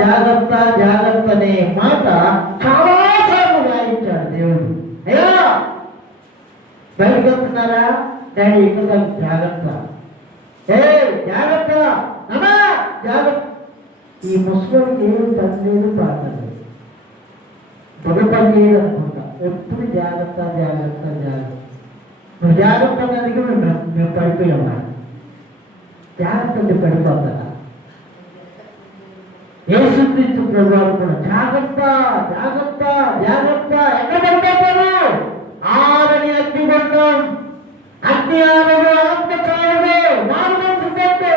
జాగ్రత్త జాగ్రత్త అనే మాట చాలాసార్లు రాయించాడు దేవుడు. అయ్యా బయటకు వెళ్తున్నారా డాడీ ఇక్కడ జాగ్రత్త, జాగ్రత్త అన్నా జాగ్రత్త. ఈ ముసలికి ఏమి పని లేదు, ప్రార్థన లేదు, బుర్ర పని చేయదు అనుకుంటా. ఎప్పుడు జాగ్రత్త జాగ్రత్త జాగ్రత్త. నువ్వు జాగ్రత్త అన్నది మేము పడిపోయి ఉన్నాం. జాగ్రత్త పడిపోతారా? యేసుక్రీస్తు ప్రభువు కూడా జాగ్రత్త జాగ్రత్త జాగ్రత్త. ఎక్కడ పడిపోతారు? ఆరని అగ్నిగుండం, అగ్ని ఆరదు, ఆత్మ కారదు, మానవంతు పెట్టు,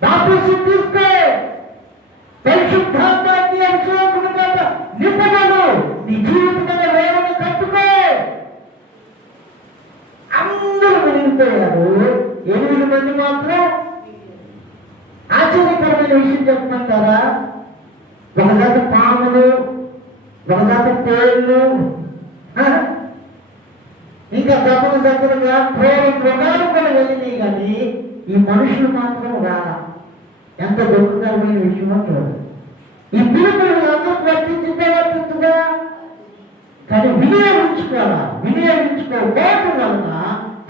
బాప్తిసం తీసుకో, పరిశుద్ధాత్మని అభిషేకం చేత నింపబడు, నీ జీవితమైన వేదన కట్టుకో. అందరూ మునిగిపోయారు, 8 మంది మాత్రం. ఆశ్చర్యకరమైన విషయం చెప్తుంటారా? ఒక జత పాములు, ఒక జత తేళ్లు, ఇంకా జతలుగా మృగాలు కూడా వెళ్ళినాయి, కానీ ఈ మనుషులు మాత్రం రాలా. ఎంత దుఃఖకరమైన విషయమో చూడండి. ఈ పిలుపులు అందరూ వర్తించుగా, కానీ వినియోగించుకోవాలా? వినియోగించుకోకపోవడం వలన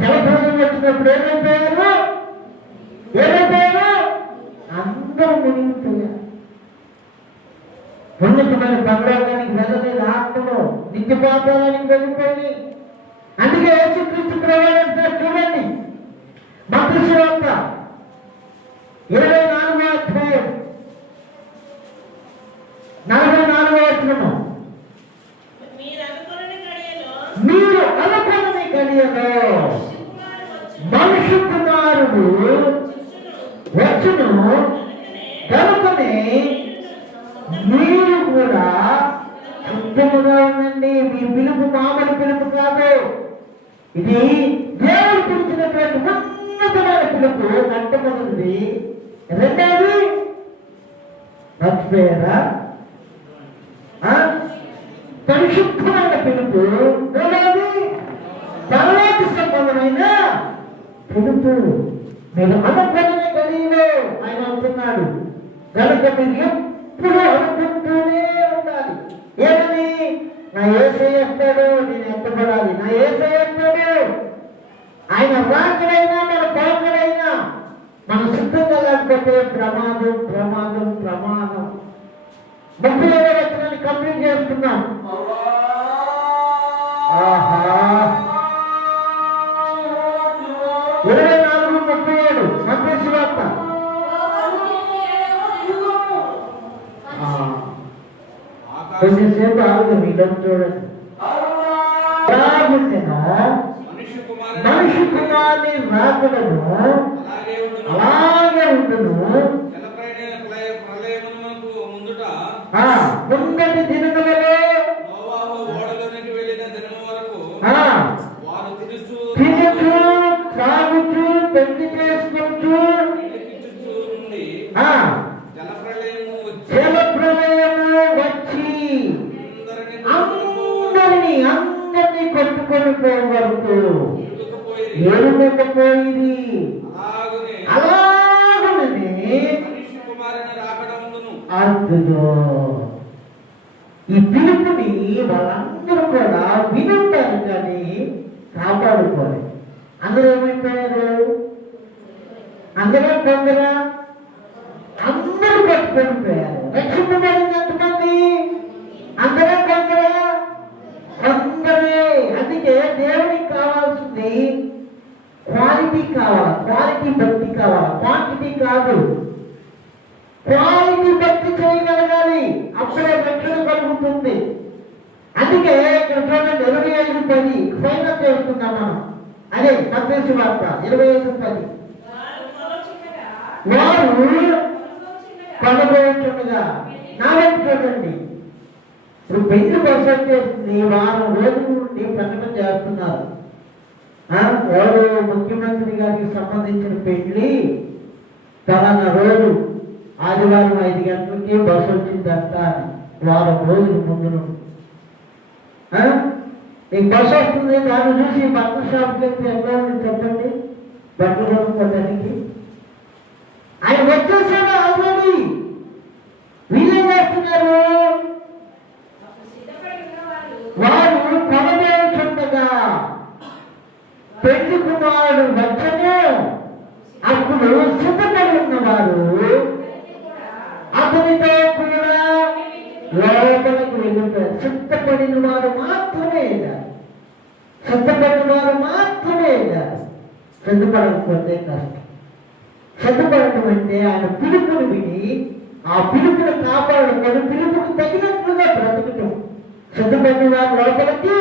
జలప్రదం వచ్చినప్పుడు ఏమైపోయారు? అందరూ మునిగిపోయారు. ఉన్నతమైన పరలోకానికి వెళ్ళలేదు, ఆత్మలో నిత్యపాతానికి వెళ్ళిపోయి. అందుకే యేసుక్రీస్తు ప్రభువు చూడండి, మత్తయి సువార్త 24వ అధ్యాయం 44వ వచనం, మీరు అనుకుని గడియలో మనుష్య కుమారుడు వచ్చును, కనుకనే మీరు కూడా సిద్ధముగా ఉండండి. మీ పిలుపు మామూలు పిలుపు కాదు, ఇది దేవుడు పిలిచినటువంటి ఉన్నతమైన పిలుపు. మొట్టమొదటిది. రెండవది మర్చిపోయారా? పరిశుద్ధమైన పిలుపు. మూడవది పరలోక సంబంధమైన పిలుపు. మీరు అనుకునే గడిలో ఆయన అంటున్నాడు, కనుక మీరు ఎప్పుడు అనుకుంటూనే ఉండాలి. ఏమని? నా యేసయ్య వస్తాడు, నేను ఎత్తబడాలి. నా యేసయ్య వస్తాడు. ఆయన రాకడైనా మన పోకడైనా మనం సిద్ధంగా లేకపోతే ప్రమాదం ప్రమాదం ప్రమాదం. 37వ వచనాన్ని కంప్లీట్ చేస్తున్నాం. 24:37 మత్తయి సువార్త. కొంచెంసేపు ఆగుతాం, మీలో చూడండి. మనిషి కుమారుని రాకడను అలాగే ఉండును. ముందటి దినములలో తినుచు త్రాగుచు పెళ్లి చేసుకుంటూ జలప్రలయము వచ్చి అందరినీ కొట్టుకొని పోయే వరకు ఎరుగకపోయింది. అలాగనే అద్భుతం. ఈ పిలుపుని వాళ్ళందరూ కూడా వినుంటారు, కానీ కాపాడుకోవాలి. అందరూ ఏమైపోయారు? అందరూ కొందరా? అందరూ పట్టుకొని పోయారు. రక్షింపబడింది ఎంతమంది? అందరూ కొందరా? అందరే. అందుకే దేవునికి కావాల్సింది క్వాలిటీ కావాలి, క్వాలిటీ భక్తి కావాలి, క్వాంటిటీ కాదు. క్వాలిటీ భక్తి చేయగలగాలి, అప్పుడే రక్షణ కలుగుతుంది. అందుకే ఇక్కడ చూడండి, 25:10 ఫైనల్ చేస్తున్నాం మనం. అదే మత్తయి సువార్త 25:10. వారు కొనబోతుండగా నా వైపు చూడండి. ఇప్పుడు పెళ్లి బస్సు వచ్చేసింది, వారం రోజుల నుండి ప్రకటన చేస్తున్నారు. ఎవరు ముఖ్యమంత్రి గారికి సంబంధించిన పెళ్లి పలానా రోజు ఆదివారం 5 గంటలకి బస్సు వచ్చిందంట అని వారం రోజుల ముందు ఈ బస్సు వస్తుంది. దాన్ని చూసి బట్టల షాప్కి వెళ్తే ఎట్లా ఉంది చెప్పండి? బట్టలు కొనుక్కోవడానికి ఆయన వచ్చేసాడు ఆల్రెడీ. సిద్ధపడిన వారు మాత్రమే వెళ్ళారు. సిద్ధపడిన వారు మాత్రమే వెళ్ళారు. సిద్ధపడకపోతే కష్టం. సిద్ధపడటం అంటే ఆయన పిలుపుని విని ఆ పిలుపుని కాపాడుకొని పిలుపుని తగినట్లుగా బ్రతకటం. సిద్ధపడిన వారు లోపలికి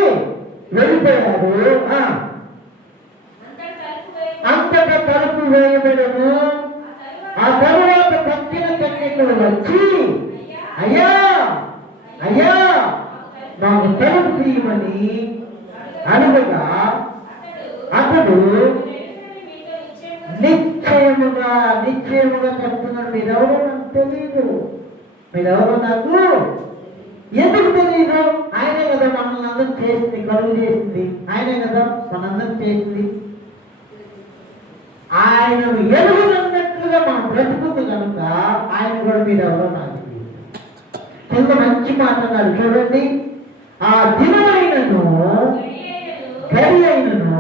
వెళ్ళిపోయారు. అంతటా తలుపు వేయబడను. ఆ తరువాత తక్కిన కన్యకలు వచ్చి, అయ్యా అయ్యా మాకు తలుపు తీయమని అడుగగా అతడు నిశ్చయముగా చెప్తున్నాడు, మీరెవరో నాకు తెలియదు, మీరెవరో నాకు ఎందుకు తెలియదు? ఆయనే కదా మనల్ని అందరం చేసింది, కలుగు చేసింది ఆయనే కదా మనందరం చేసింది. ఆయన ఎరుగునన్నట్లుగా మనం బ్రతుకుంది కనుక ఆయన కూడా మీరెవరో నాకు తెలియదు. కింద మంచి మాట్లాడారు చూడండి. ఆ దినమైనను గడి అయినను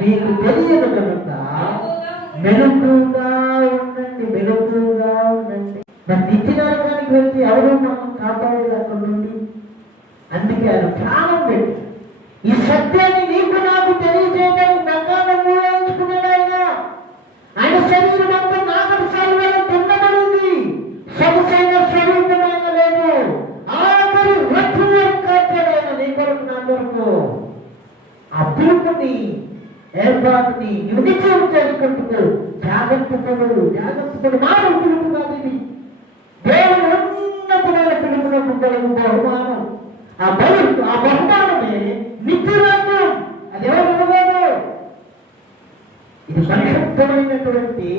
మీకు తెలియదు కనుక మెలకుగా ఉండండి, మెలకుగా ఉండండి. మరి నిత్యనరకానికి వెళ్తే ఎవరు మనం కాపాడేది అక్కడ నుండి? అందుకే ఆయన ప్రాణం పెట్టి ఈ సత్యాన్ని నీకు నాకు తెలియజేయడానికి నకాలను నిర్ణయించుకున్నాడు. ఆయన శరీరం అంతా నాగసాలుగా తిన్నబడింది, సొగసైన స్వరూపమైన లేదు. ఆఖరి రథువు కాచాడైన నీ కొరకు నా కొరకు ఆ పిలుపుని ఏర్పాటుని నిత్యం చేసుకుంటూ జాగ్రత్త మానవ పిలుపు కాదు ఇది. దేవుడు ఉన్నతమైన పిలుపునకు కలిగిన బహుమానం. ఆ బహుమానమే నిత్యరాజ్యం. అది ఎవరు ఇవ్వలేదు. ఇది పరిశుద్ధమైనటువంటి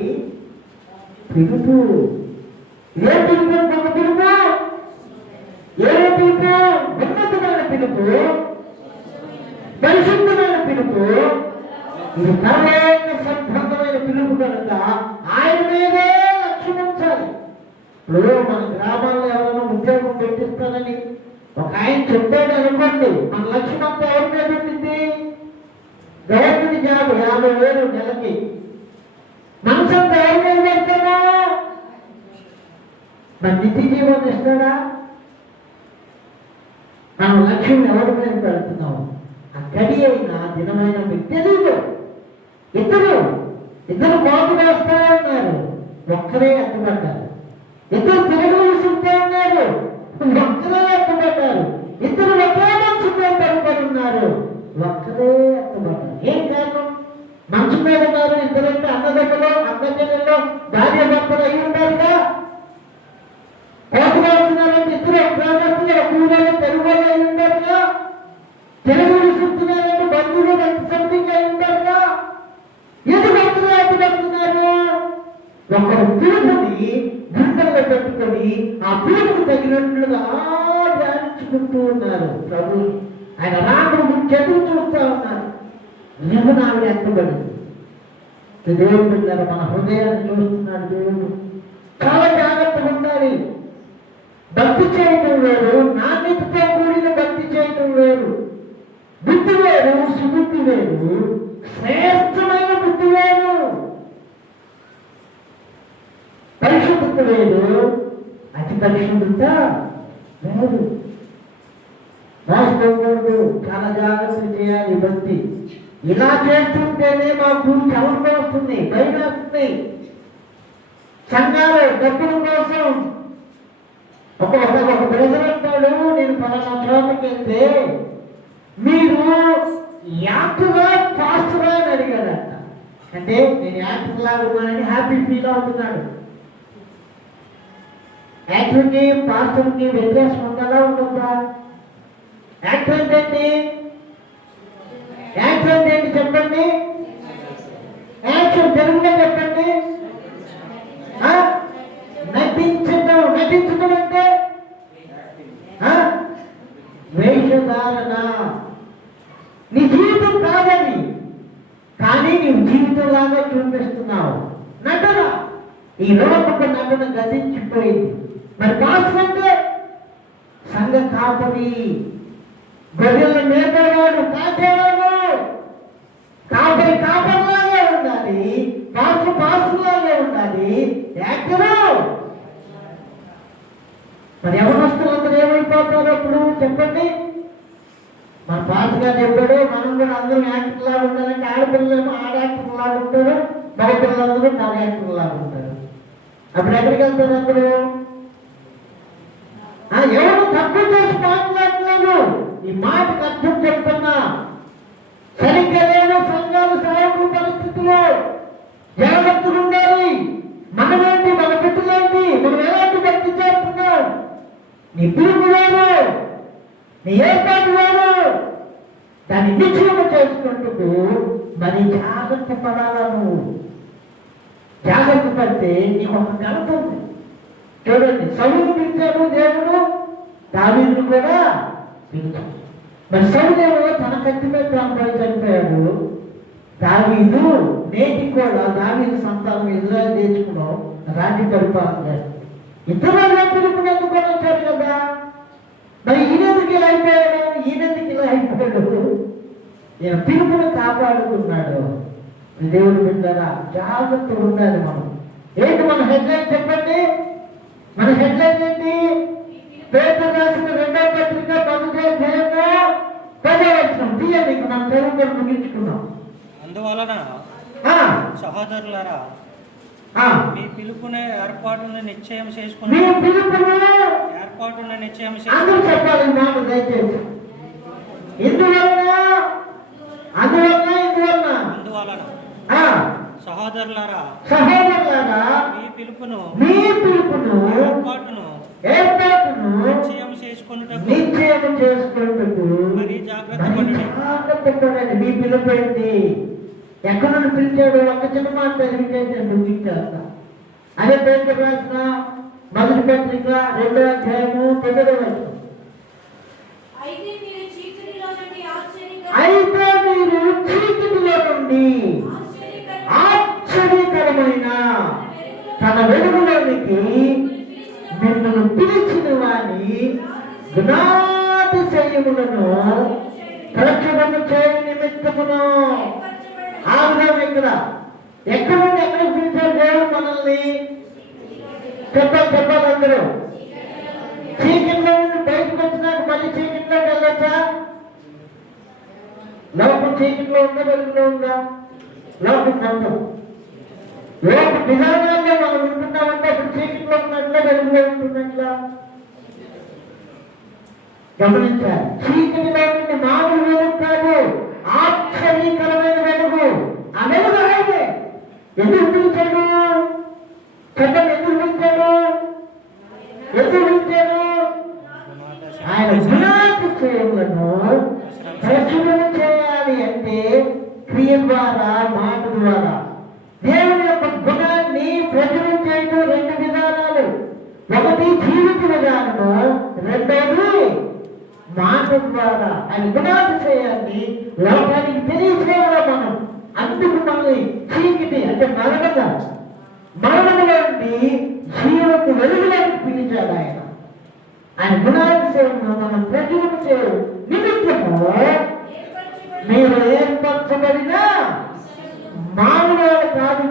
పిలుపు. ఏ పిలుపు? ఒక పిలుపు. ఏ పిలుపు? ఉన్నతమైన పిలుపు, పరిశుద్ధమైన పిలుపు. ఇది సరైన సంబంధమైన పిలుపు కనుక ఆయన మీదే లక్ష్యం ఉంచాలి. ఇప్పుడు మన గ్రామాల్లో ఎవరైనా ఉద్యోగం పెట్టిస్తానని ఒక ఆయన చెప్తాడు అనుకోండి, మన లక్ష్యం అంతా ఎవరి మీద ఉంటుంది? గవర్నమెంట్ జాబ్ 50,000 నెలకి. మనసంతా ఎవరి మీద పెడతాడా? మన నిత్య జీవనం ఇస్తాడా? మనం లక్ష్యం ఎవరి మీద పెడుతున్నాం? ఆ గడి అయినా దినమైన మీకు తెలియదు. ఇద్దరు కోత వేస్తా ఉన్నారు, ఒక్కరే అడ్డుపడ్డారు. ఇద్దరు తిరుగులు విసురుతూ ఉన్నారు, ఒక్కరే అడ్డుపడ్డారు. ఇద్దరు ఒకే మంచు మీద పడుకొని ఉన్నారు, ఒక్కరే అడ్డుపడ్డారు. ఏం కారణం? మంచు మీద ఉన్నారు. ఇద్దరంటే అన్నదమ్ములు, అన్నజనుల్లో భార్య భర్తలు అయి ఉంటారుగా. కోత వేస్తున్నారంటే ఇద్దరు గ్రామస్తులు, ఊళ్ళో తెలుగు వాళ్ళు అయి ఉంటారుగా. తెలుగు విసురుతున్నారంటే బంధువులు ఎంత సంథింగ్ అయి ఉంటారుగా. ఎందుకు అడ్డుపడుతున్నారు? ఒకరు పిలుపుని గుండెల్లో పెట్టుకొని ఆ పిలుపుకు తగినట్లుగా ధ్యానించుకుంటూ ఉన్నారు. ప్రభు ఆయన రాముడు చెదురు చూస్తూ ఉన్నారు. నిగుణాలు ఎత్తబడింది. దేవుడు పిల్లలు మన హృదయాన్ని చూస్తున్నాడు. దేవుడు చాలా జాగ్రత్తగా ఉండాలి. భక్తి చేయటం వేరు, నాణ్యతతో కూడిన భక్తి చేయటం వేరు. బుద్ధి వేరు, సుబుద్ధి వేరు, శ్రేష్టమైన బుద్ధి వేరు. పరిశుద్ధత వేరు, అతి పరిశుద్ధత వేరు. మోసపోకూడదు, చాలా జాగ్రత్త చేయాలి భక్తి. ఇలా చేస్తుంటేనే మాకు చవట వస్తుంది, భయం వస్తుంది. సంఘాలు డబ్బుల కోసం ఒక బ్రదర్ అంటాడు, నేను పలానా చోటకి వెళ్తే మీరు యాక్ట్గా పాస్టర్గా అని అడిగాడంట. అంటే నేను యాక్టర్ లాగా ఉన్నానని హ్యాపీ ఫీల్ అవుతున్నాడు. యాక్టర్కి పాస్టర్కి వ్యత్యాసం ఉందా ఉంటుందా? యాక్టర్ ఏంటండి? యాక్టర్ అంటే ఏంటి చెప్పండి? యాక్షన్ తెలుగులో చెప్పండి. నటించడం అంటే వేషధారణ. నీ జీవితం కాదని, కానీ నీవు జీవితంలాగా చూపిస్తున్నావు. నటన. ఈ లోపల నటన గతించిపోయింది. మరి పాస్టర్ అంటే సంఘ కాపరి, గొర్రెల మేపేవాడు, కాసేవాడు. కాపరిలాగే ఉండాలి, పాస్టర్లాగే ఉండాలి. యాక్టరు మరి ఎవరొస్తులందరూ ఏమైపోతారు అప్పుడు చెప్పండి? మన పాస్ గారు చెప్పాడు, మనం కూడా అందరం యాక్టర్ లాగా ఉండాలంటే ఆడపిల్లలేమో ఆడ యాక్టర్ లాగా ఉంటారు, మగ పిల్లలందరూ మగ యాక్టర్ లాగా ఉంటారు. అప్పుడు ఎక్కడికి వెళ్తారు అందరూ? ఎవరు తక్కువ చేసి మాట్లాడలేదు, ఈ మాటకు అర్థం చెప్తున్నా. సరిగ్గా లేని సంఘాలు సహాయకుల పరిస్థితుల్లో జాగ్రత్తగా ఉండాలి. మనమేంటి, మన బిడ్డలేంటి, మనం ఎలాంటి భక్తి చేస్తున్నాం? నీ పిలుపు వేరు, నీ ఏర్పాటు వేరు. దాన్ని నిశ్చయం చేసుకుంటూ మరి జాగ్రత్త పడాలా. నువ్వు జాగ్రత్త పడితే నీకు ఒక ఘనత ఉంది. చూడండి, సౌలును పిలిచాడు దేవుడు, దావీదును కూడా పిలిచాడు. మరి సౌలేమో తన కత్తి మీద ప్రాంతాలు చనిపోయాడు. దావీదు నేటి కూడా దావీదు సంతానం ఇజ్రాయెల్ తెచ్చుకున్నాం రాజ్య పరిపాలన. ఇతరుల పిలుపుని ఎందుకు వచ్చాడు కదా. మరి ఈయనెందుకు ఇలా అయిపోయాడు, ఈయనెందుకు ఇలా అయిపోయాడు? ఈయన పిలుపుని కాపాడుకున్నాడు. దేవుడు బిడ్డరా, జాగ్రత్త ఉండాలి. మనం ఏంటి మన హెడ్లైన్ చెప్పండి? మన హెడ్లైన్ ఏంటి? పేతురు రాసిన 2వ పత్రిక 10వ అధ్యాయంలో 10వ వచనం తీయండి. మనం తెలుగు ముగించుకున్నాం. అందువలన సహోదరులారా, మీ పిలుపునే ఏర్పాటును నిశ్చయం చేసుకుని చెప్పాలి మాట దయచేసి. అందువలన సహోదరులారా, మీ పిలుపును ఏర్పాటును నిశ్చయం చేసుకున్నటకు మరి జాగ్రత్త పడండి. మీ పిలుపు ఏంటి? ఎక్కడ నుండి పిలిచాడు? ఒక చిన్న మాట తెలియజేసి ముగించేస్తా. అదే పేతురు రాసిన 1వ పత్రిక 2వ అధ్యాయము 9వ వచనం. అయితే మీరు చీకటిలో నుండి ఆశ్చర్యకరమైన తన వెలుగులోనికి మిమ్మల్ని పిలిచిన వాని గుణాతిశయములను ప్రచురము చేయు నిమిత్తమును. ఆగ్రహం ఇక్కడ ఎక్కడి నుండి ఎక్కడికి పిలిచారు దేవుడు మనల్ని? చెప్పాలి అందరూ. చీకట్లో నుండి బయటకు వచ్చినాక మళ్ళీ చీకట్లోకి వెళ్ళొచ్చా? లోకం చీకట్లో ఉందా, వెలుగులో ఉందా? లోకం మొత్తం లోక విధానాల్లో మనం ఉంటున్నామంటే అప్పుడు చీకట్లో ఉన్నట్లా, వెలుగులో ఉంటున్నట్లా గమనించాలి. చీకటిలో నుండి మామూలు వెలుగు కాదు, ఆశ్చర్యకరమైన వెలుగు. ఆ వెలుగు ఆయనే. ఎందుకు పిలిచాడు? చెప్పండి, ఎందుకు పిలిచాడు? ఆయన గుణాతిశయములను ప్రచురణ చేయాలి. అంటే క్రియ ద్వారా, మాట ద్వారా. దేవుని యొక్క గుణాన్ని ప్రచురణ చేయడం 2 విధానాలు. ఒకటి జీవిత విధానము, రెండోది మాట ద్వారా. ఆయన గుణాతిశయాన్ని లోకానికి తెలియచేయాలి మనం. అందుకు మనల్ని చీకటి అంటే మరణములో నుండి జీవకు వెలుగులోకి పిలిచాడు ఆయన. ఆయన గుణాతిశయమును మనం ప్రచురణ చేయడం నిమిత్తము మీరు ఏర్పరచబడిన మానవులు కాదు.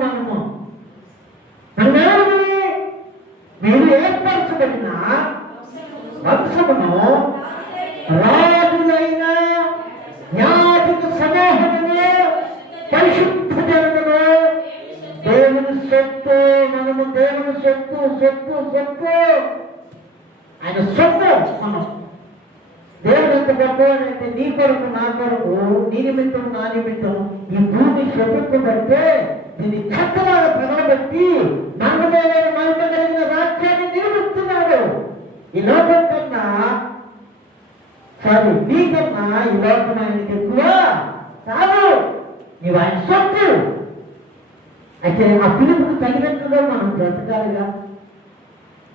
మనమేమి? మీరు ఏర్పరచబడిన వంశమును, రాజులైన యాజక సమూహమును, పరిశుద్ధ జనమును, దేవుని సొత్తు. మనము దేవుని సొత్తు. ఆయన సొత్తు మనం. దేవుడు ఎంత గొప్పవాడంటే నీ కొరకు, నా కొరకు, నీ నిమిత్తం, నా నిమిత్తం ఈ భూమి శపించబడితే దీన్ని చక్కలాగా తగలబెట్టి మహిమ కలిగిన రాజ్యాన్ని నిర్మిస్తున్నాడు. ఈ లోకం కన్నా నీకన్నా ఈ లోకం ఆయనకి ఎక్కువ కాదు. నీవు ఆయన సొత్తు. అయితే ఆ పిలుపుకు తగినట్టుగా మనం బ్రతకాలిగా.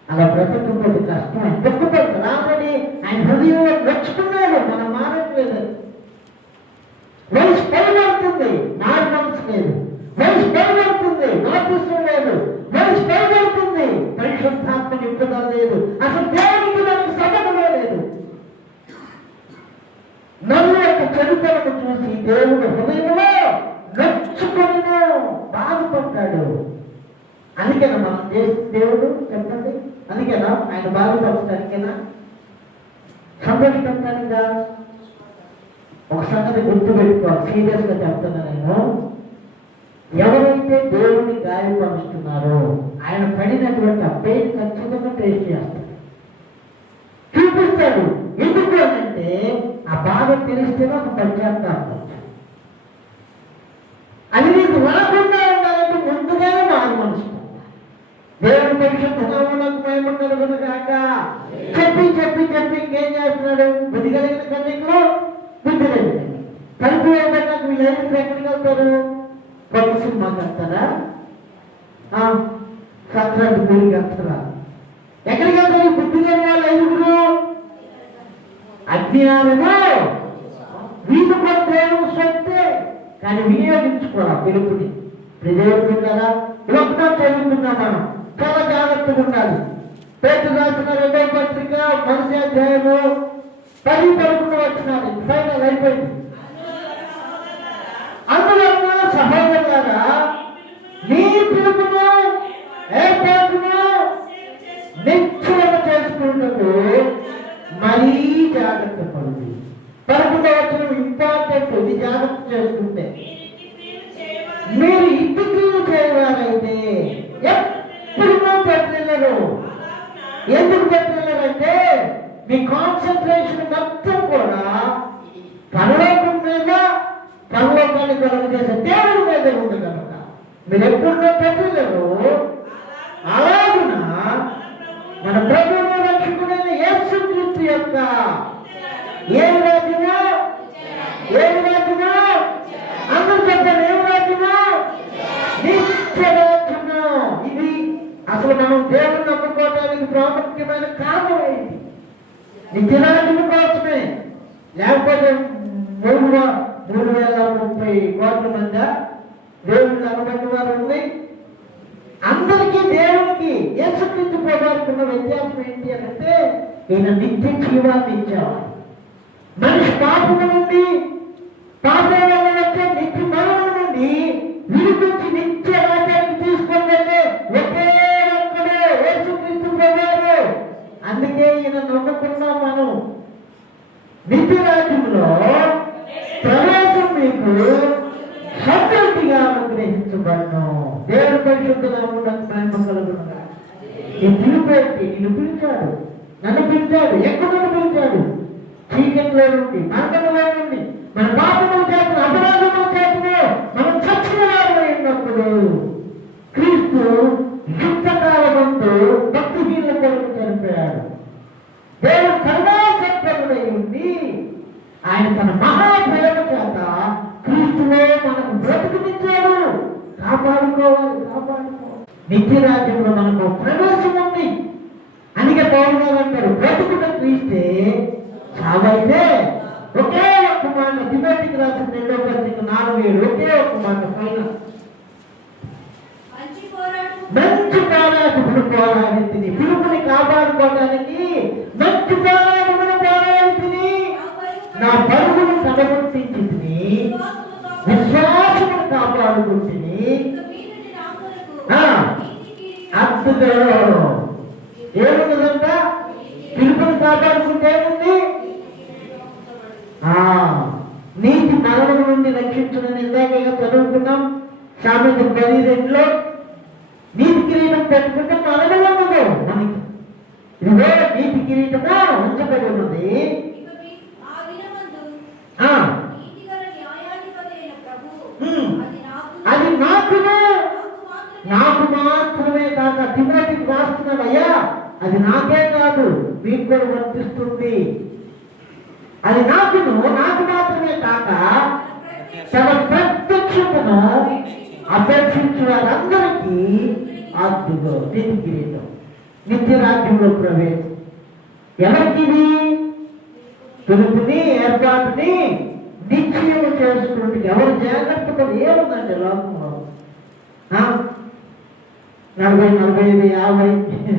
అలా బ్రతకపోతే కష్టం. ఆయన తప్పుతుంది రాబడి ఆయన హృదయంలో నచ్చుకున్నాడు. మనం మారట్లేదు. వయసు పైబడుతుంది, నాడు మనసు లేదు. వయసు పైబడుతుంది, నాటుసం లేదు. వయసు పైబడుతుంది, పరిశుద్ధాత్మ నింపుదల లేదు. అసలు దేవునికి మనకు సంబంధమే లేదు. నన్ను యొక్క చరిత్రను చూసి దేవుడు హృదయంలో నచ్చుకొని బాధపడ్డాడు. అందుకేనా మనం చేసిన దేవుడు? చెప్పండి, అందుకేనా ఆయన బాధపడటానికేనా? సంతోషపెట్టడానికా? ఒక సంగతి గుర్తుపెట్టుకోవాలి, సీరియస్గా చెప్తున్నా నేను. ఎవరైతే దేవుడిని గాయపరుస్తున్నారో ఆయన పడినటువంటి ఆ పెయిన్ ఖచ్చితంగా టేస్ట్ చేస్తాడు, చూపిస్తాడు. ఎందుకు అంటే ఆ బాధ తెలిస్తేనే ఒక పశ్చాత్తాపం. అది నీకు రాకుండా ఉండాలంటే ముందుగానే మారు మనసు. దేవుని పరిశుద్ధనామమునకు మహిమ కలుగును గాక. చెప్పి చెప్పి చెప్పి ఇంకేం చేస్తున్నాడు? బుద్ధి కలిగిన కన్యకలు బుద్ధి కలిగిన కలుపు వేయడానికి వీళ్ళైతే ఎక్కడికి వెళ్తారు? కొత్త సినిమాకి వెళ్తారా? సంక్రాంతి పూరికి వెళ్తారా? ఎక్కడికి వెళ్తారు? బుద్ధి లేని వాళ్ళు ఐదుగురు అజ్ఞానము వీళ్ళు కూడా దేవుడు సొత్తే, కానీ వినియోగించుకోరా పిలుపుని. దేవుడు కదా లోపల చదువుతున్నాం మనం, చాలా జాగ్రత్తగా ఉండాలి. పేరు రాసిన 2వ పత్రిక 1వ అధ్యాయము 10-11 వచ్చినారు. ఫైనల్ అయిపోయింది. అందువల్ల సహోదరులారా, నీ పిలుపును ఏర్పాటును నిశ్చయం చేసుకుంటూ మరీ జాగ్రత్త పడుతుంది. 11వ వచనం ఇంపార్టెంట్. ఇది జాగ్రత్త చేసుకుంటే మీరు ఇంటికి చేయవారైతే ఎప్పుడూ పెట్టలేరు. ఎందుకు పెట్టలేరంటే మీ కాన్సన్ట్రేషన్ మొత్తం కూడా పరలోకం మీద, పరలోకాన్ని కలుగు చేసే దేవుడి మీద ఉంది కనుక మీరు ఎప్పుడూ పెట్టలేరు. అలాగున మన ప్రభువును రక్షకుడైన యేసుక్రీస్తు యొక్క ఏం రాజ్యమో అందరూ చెప్పండి, ఏం రాజ్యమో? నిత్య రాజ్యము. ఇది అసలు మనం దేవుని నమ్ముకోవడానికి ప్రాముఖ్యమైన కారణం ఏంటి? నిత్య రాజ్యము కోసమే. లేకపోతే 330 కోట్ల మంది దేవుడిని నమ్మబడిన వారు ఉంది. అందరికీ దేవునికి యేసుక్రీస్తు ప్రభువుకు ఉన్న వ్యత్యాసం ఏంటి అంటే ఈయన నిత్య జీవాన్ని ఇచ్చేవాడు. మనిషి పాపము నుండి, పాపం వల్ల వచ్చే నిత్య మరణం నుండి విడిపించి నిత్య రాజ్యానికి తీసుకొని వెళ్ళే ఒకే ఒక్కడే యేసుక్రీస్తు ప్రభువు. అందుకే ఈయన నమ్ముకున్నాం మనం. నిత్య రాజ్యంలో ప్రవేశం మీకు సంతృప్తిగా అనుగ్రహించబడను. దేవుడి పరిశుద్ధ నామమునకు మహిమ కలుగును గాక. ఈ పిలుపెట్టి నిన్ను పిలిచాడు, నన్ను పిలిచాడు. ఎక్కడ పిలిచాడు? చీకటిలో నుండి, మరణంలో నుండి, మన పాపముల చేతను, అపరాధముల చేతను మనం చచ్చిన వారు అయినప్పుడు క్రీస్తు యుక్తకాలమందు భక్తిహీనుల కొరకు చనిపోయాడు. దేవుడు కరుణాసత్వముడై ఉండి ఆయన తన మహాప్రేమ చేత క్రీస్తులో మనకు బ్రతుకునిచ్చాడు. కాపాడుకోవాలి. నిత్య రాజ్యంలో మనకు ప్రవేశం ఉంది. అందుకే పౌలు గారు అంటారు, బ్రతుకున్న క్రీస్తే చావైతే. ఒకే ఒక్క మాట తిమోతికి రాసిన 2వ పత్రిక 4:7, ఒకే ఒక్క మాట పైన మంచి పోరాటమును పోరాడితిని. పిలుపుని కాపాడుకోవడానికి మంచి పోరాటమును పోరాడితిని. నా పరుగును కడగొట్టించితిని, విశ్వాసమును కాపాడుకుంటుని. అద్భుతం. ఏముందంట? పిలుపుని కాపాడుకుంటే ఏముంది? నీతి మరణం నుండి రక్షించునని ఇందాక చదువుకున్నాం. సామెతలు 10:2 నీతి కిరీటం పెట్టుకుంటే మరణం ఉండదు మనకి. ఇదిగో నీతి కిరీటము ఉంచబడి ఉన్నది. అది నాకు మాత్రమే కాక తిమోతికి రాస్తున్నాడు. అయ్యా అది నాకే కాదు, మీకు కూడా వర్తిస్తుంది. అది నాకు మాత్రమే కాక తన ప్రత్యక్షతను అపేక్షించిన వారందరికీ అద్భుతం. నీతి కిరీటం, నిత్య రాజ్యంలో ప్రవేశం. ఎవరికి? పిలుపుని ఏర్పాటుని నిశ్చయం చేసుకుంటే ఎవరు జాగ్రత్తగా ఏముందండి లోకంలో? 40, 45, 50,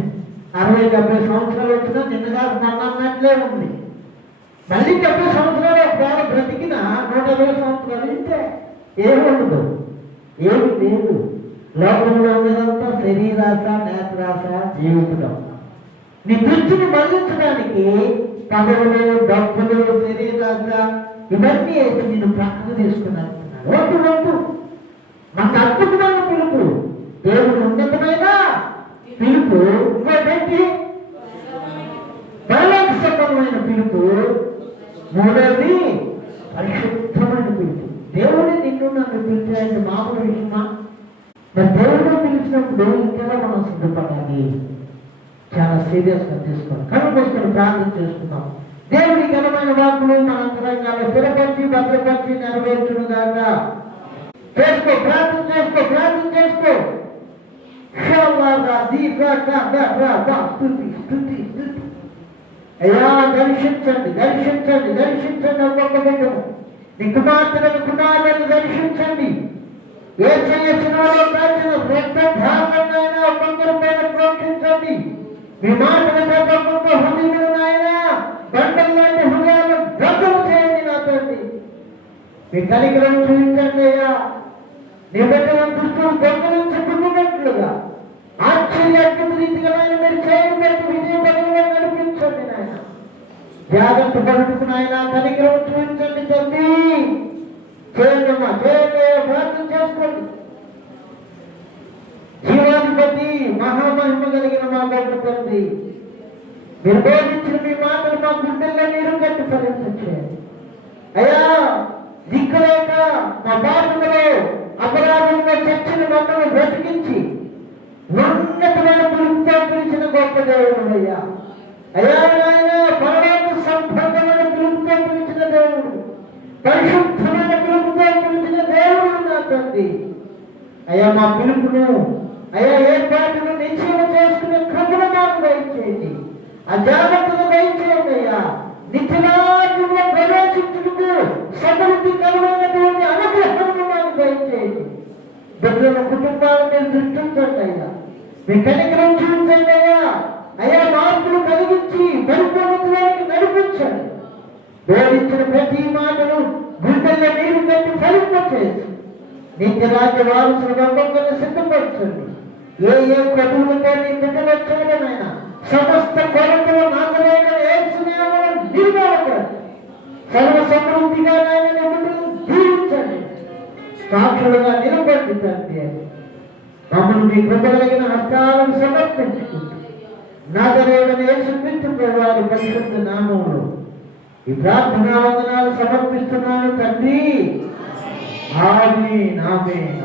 60, 70 సంవత్సరాలు వచ్చినా నిన్నగా అన్నట్లే ఉంది. మళ్ళీ 70 సంవత్సరాలు ఒకవేళ బ్రతికిన 120 సంవత్సరాలు ఇంతే. ఏముండదు, ఏమి లేదు. లోకంలో ఉన్నదంతా శరీరాశ, నేత్రాశ, జీవితం. నీ దృష్టిని మళ్లించడానికి పదవులు, డబ్బులు, శరీరాశ, ఇవన్నీ అయితే నేను ప్రక్కకు తీసుకున్నాను. వద్దు వద్దు, మాకు అద్భుతమైన పిలుపు, దేవుడు ఉన్నతమైన పిలుపు, ఇంకోటి పరలోక సంబంధమైన పిలుపు, మూడవది పరిశుద్ధమైన పిలుపు. దేవుడే నిన్ను నన్ను పిలిచాయంటే మామూలు విషయమా? మరి దేవుడు పిలిచినప్పుడు ఇంకెలా మనం సిద్ధపడాలి? చాలా సీరియస్గా తీసుకోవాలి. కళ్ళు మూసుకొని ప్రార్థన చేసుకుందాం. దేవుడి ఘనమైన వాక్కులు మన అంతరంగాల్లో స్థిరపరిచి భద్రపరిచి నెరవేర్చును గాక. చేసుకో, ప్రార్థన చేసుకో, ప్రార్థన చేసుకో. స్తుతి స్తుతి. అయ్యా దర్శించండి, దర్శించండి, దర్శించండి. ఒక్కొక్క బిడ్డను, నీ కుమార్తెలను కుమారులను దర్శించండి. యేసయ్య శిలువలో కాల్చిన రక్త ధారణైనా ఒక్కొక్కరి పైన ప్రోక్షించండి. మీ మాటల చేత ఒక్కొక్క హృదయం నాయన బండల్లాంటి హృదయాలను గద్దలు చేయండి. నా తండ్రి, మీ కనికరం చూపించండి అయ్యా. నీ బిడ్డల దుస్తులు దొంగలించుకున్నట్లుగా ఆశ్చర్యాత్మక రీతిగా నాయన మీరు చేయబెట్టి విజయ పదవిలో నడిపించండి నాయన. జాగ్రత్త పడుకు నాయన, కనికరం చూపించండి తండ్రి. చేయండమ్మా, చేయండి, ప్రార్థన చేసుకోండి. జీవాధిపతి మహామహిమ కలిగిన మా గొప్ప తండ్రి, మీరు బోధించిన మీ మాటలు మా గుండెల్లో నీరు కట్టి ఫలించండి అయ్యా. దిక్కులేక మా పాపంలో అపరాధంలో చచ్చిన మమ్మల్ని బ్రతికించి ఉన్నతమైన పిలుపుతో పిలిచిన గొప్ప దేవుడు అయ్యా. అయ్యా నాయన, పరలోక సంబంధమైన పిలుపుతో పిలిచిన దేవుడు, పరిశుద్ధమైన పిలుపుతో పిలిచిన దేవుడు నా తండ్రి. అయ్యా మా పిలుపును అయ్యా ఏర్పాటును నిశ్చయం చేసుకునే కృపను మాకు దయచేయండి. ఆ జాగ్రత్తను దయచేయండి అయ్యా. నిత్యరాజ్యంలో ప్రవేశించుటకు సమృద్ధి కలుగుతున్నటువంటి అనుగ్రహమును మాకు దయచేయండి. బిడ్డల కుటుంబాలను మీరు దృష్టించండి అయ్యా. మీ కనికరం చూపించండి అయ్యా. అయ్యా మార్పులు కలిగించి పరిపూర్ణతలోనికి నడిపించండి. బోధించిన ప్రతి మాటను గుండెల్లో నీరు కట్టి ఫలింపచేసి నిత్యరాజ్య వారసులుగా ఒక్కొక్కరిని సిద్ధపరచండి. ఏ ఏ ప్రభువులతో నీ బిడ్డలు వచ్చాడనైనా సమస్త కొరతలు నాగరైన ఏసునామమున నిర్మూలపరచండి. సర్వ సమృద్ధిగా నాయన నీ బిడ్డలను దీవించండి. సాక్షులుగా నిలబడి తండ్రి, మమ్మల్ని మీ కృప కలిగిన హస్తాలను సమర్పించుకుంటూ నాగరైన యేసుక్రీస్తు ప్రభువారి పరిశుద్ధ నామములో ఈ ప్రార్థనా వందనాలు సమర్పిస్తున్నాను తండ్రి. ఆమేన్, ఆమేన్.